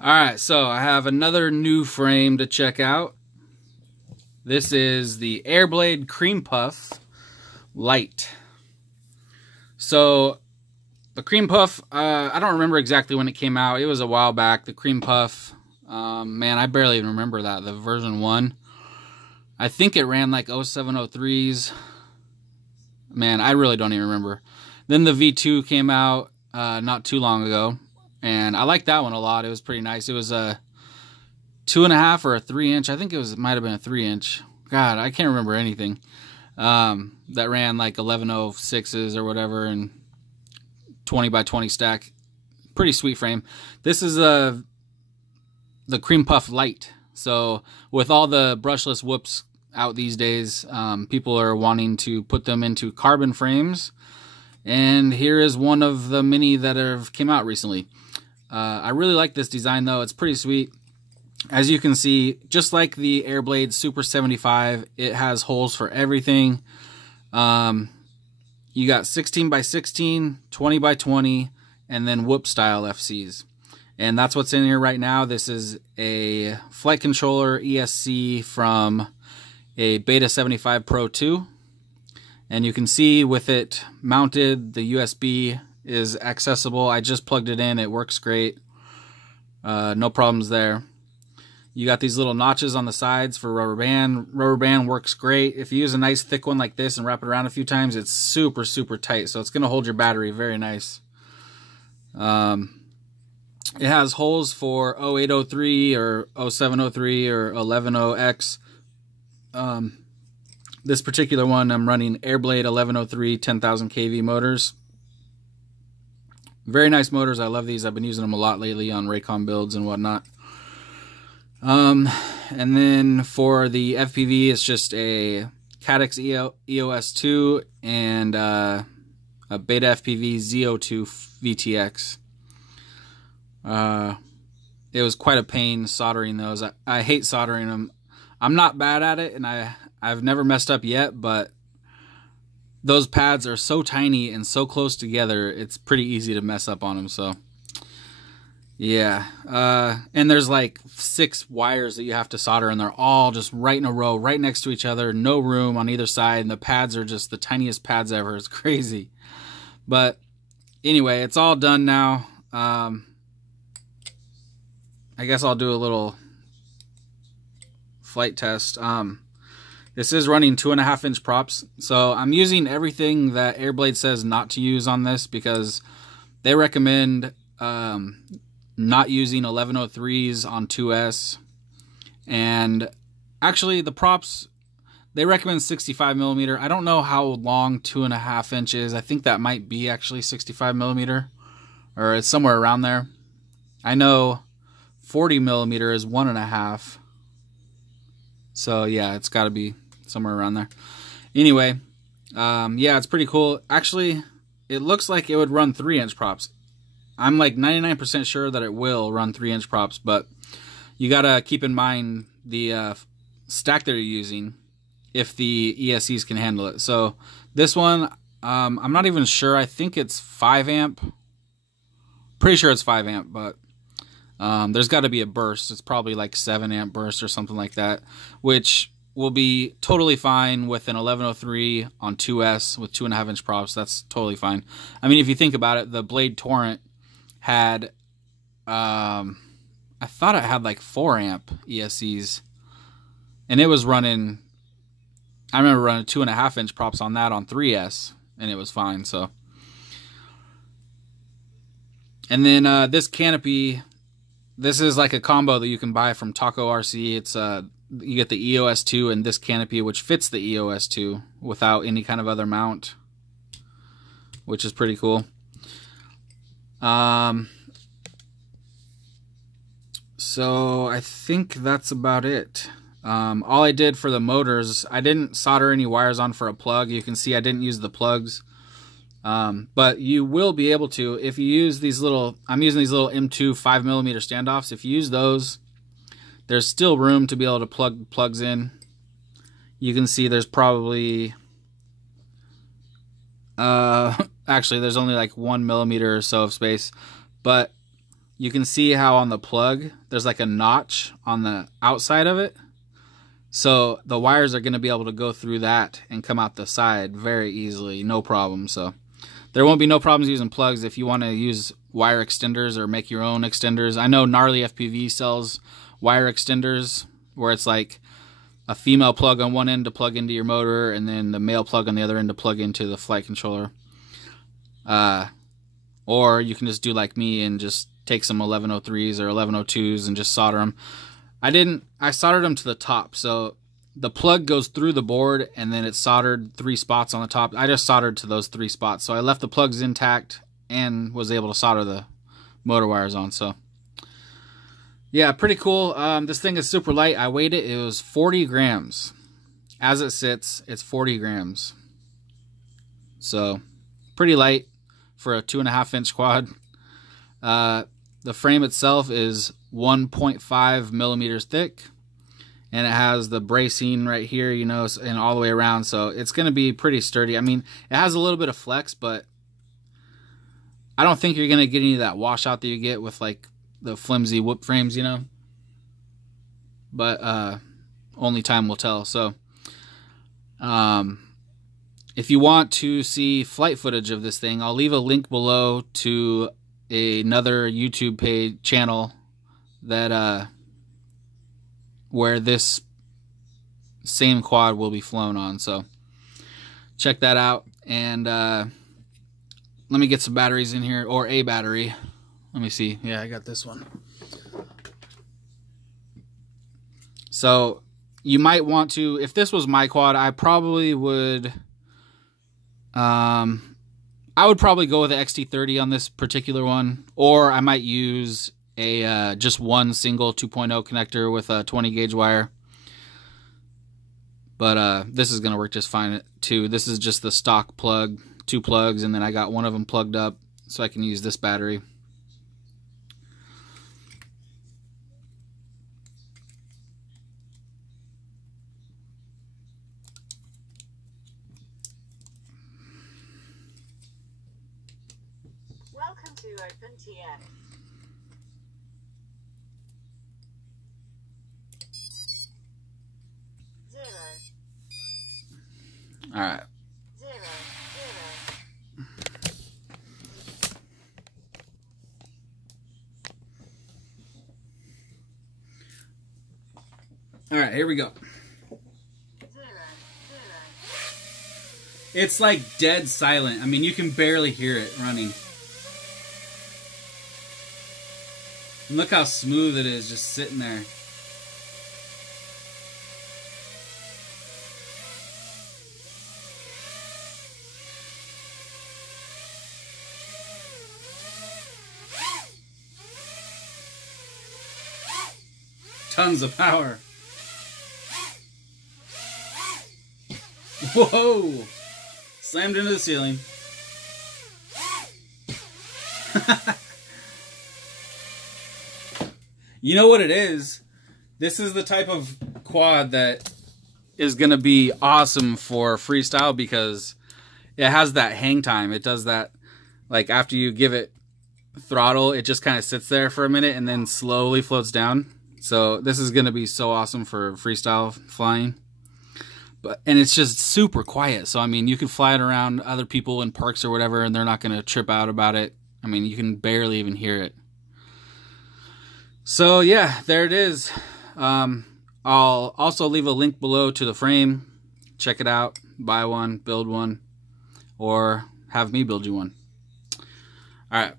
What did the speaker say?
Alright, so I have another new frame to check out. This is the Airblade Cream Puff Lite. So, the Cream Puff, I don't remember exactly when it came out. It was a while back. The Cream Puff, man, I barely even remember that. The version 1. I think it ran like 0703s. Man, I really don't even remember. Then the V2 came out not too long ago. And I liked that one a lot. It was pretty nice. It was a 2.5 or a 3-inch. I think it might have been a 3-inch. God, I can't remember anything. That ran like 1106s or whatever, and 20 by 20 stack. Pretty sweet frame. This is the Cream Puff Lite. So with all the brushless whoops out these days, people are wanting to put them into carbon frames. And here is one of the many that have came out recently. I really like this design though. It's pretty sweet. As you can see, just like the Airblade Super 75, it has holes for everything. You got 16 by 16, 20 by 20, and then whoop style FCs. And that's what's in here right now. This is a flight controller ESC from a Beta 75 Pro 2. And you can see with it mounted, the USB is accessible. I just plugged it in. It works great. No problems there. You got these little notches on the sides for rubber band. Rubber band works great. If you use a nice thick one like this and wrap it around a few times, it's super, super tight. So it's going to hold your battery very nice. It has holes for 0803 or 0703 or 110X. This particular one, I'm running Airblade 1103 10,000 kV motors. Very nice motors. I love these. I've been using them a lot lately on Raycon builds and whatnot. And then for the FPV, it's just a Caddx EOS 2 and a Beta FPV Z02 VTX. It was quite a pain soldering those. I hate soldering them. I'm not bad at it, and I've never messed up yet, but those pads are so tiny and so close together, it's pretty easy to mess up on them, so yeah. And there's like 6 wires that you have to solder, and they're all just right in a row, right next to each other, no room on either side, and the pads are just the tiniest pads ever. It's crazy. But anyway, it's all done now. I guess I'll do a little flight test. This is running 2.5-inch props, so I'm using everything that Airblade says not to use on this because they recommend not using 1103s on 2S. And actually, the props, they recommend 65 millimeter. I don't know how long 2.5 inches. I think that might be actually 65 millimeter, or it's somewhere around there. I know 40 millimeter is 1.5. So yeah, it's got to be somewhere around there. Anyway, yeah, it's pretty cool. Actually, it looks like it would run 3-inch props. I'm like 99% sure that it will run 3-inch props, but you got to keep in mind the stack that you're using if the ESCs can handle it. So this one, I'm not even sure. I think it's 5 amp. Pretty sure it's 5 amp, but there's got to be a burst. It's probably like 7 amp burst or something like that, which will be totally fine with an 1103 on 2S with 2.5-inch props. That's totally fine. I mean, if you think about it, the Blade Torrent had, I thought it had like 4 amp ESCs, and it was running, I remember running 2.5-inch props on that on 3S, and it was fine. So, and then this canopy, this is like a combo that you can buy from Taco RC. It's you get the EOS 2 and this canopy, which fits the EOS 2 without any kind of other mount, which is pretty cool. So I think that's about it. All I did for the motors, I didn't solder any wires on for a plug. You can see I didn't use the plugs. But you will be able to if you use these little, I'm using these little M2 5mm standoffs. If you use those, there's still room to be able to plug plugs in. You can see there's probably actually there's only like 1 millimeter or so of space, but you can see how on the plug, there's like a notch on the outside of it. So the wires are going to be able to go through that and come out the side very easily, no problem. So there won't be no problems using plugs if you want to use wire extenders or make your own extenders. I know Gnarly FPV sells wire extenders where it's like a female plug on one end to plug into your motor and then the male plug on the other end to plug into the flight controller. Or you can just do like me and just take some 1103s or 1102s and just solder them. I soldered them to the top, so the plug goes through the board and then it's soldered 3 spots on the top. I just soldered to those 3 spots, so I left the plugs intact and was able to solder the motor wires on. So yeah, pretty cool. This thing is super light. I weighed it. It was 40 grams. As it sits, it's 40 grams. So pretty light for a 2.5-inch quad. The frame itself is 1.5 millimeters thick, and it has the bracing right here, you know, and all the way around, so it's going to be pretty sturdy. I mean, it has a little bit of flex, but I don't think you're going to get any of that washout that you get with like the flimsy whoop frames, you know. But only time will tell. So if you want to see flight footage of this thing, I'll leave a link below to another YouTube page channel that where this same quad will be flown on. So check that out. And let me get some batteries in here, or a battery. Let me see. Yeah, I got this one. So you might want to, if this was my quad, I probably would probably go with the XT30 on this particular one, or I might use a just one single 2.0 connector with a 20 gauge wire. But this is gonna work just fine too. This is just the stock plug, 2 plugs, and then I got one of them plugged up so I can use this battery. Welcome to OpenTX. All right. 0, 0. All right, here we go. 0, 0. It's like dead silent. I mean, you can barely hear it running. And look how smooth it is just sitting there. Tons of power. Whoa! Slammed into the ceiling. You know what it is? This is the type of quad that is going to be awesome for freestyle because it has that hang time. It does that, like after you give it throttle, it just kind of sits there for a minute and then slowly floats down. So this is going to be so awesome for freestyle flying. And it's just super quiet. So, I mean, you can fly it around other people in parks or whatever, and they're not going to trip out about it. I mean, you can barely even hear it. So, yeah, there it is. I'll also leave a link below to the frame. Check it out. Buy one, build one, or have me build you one. All right.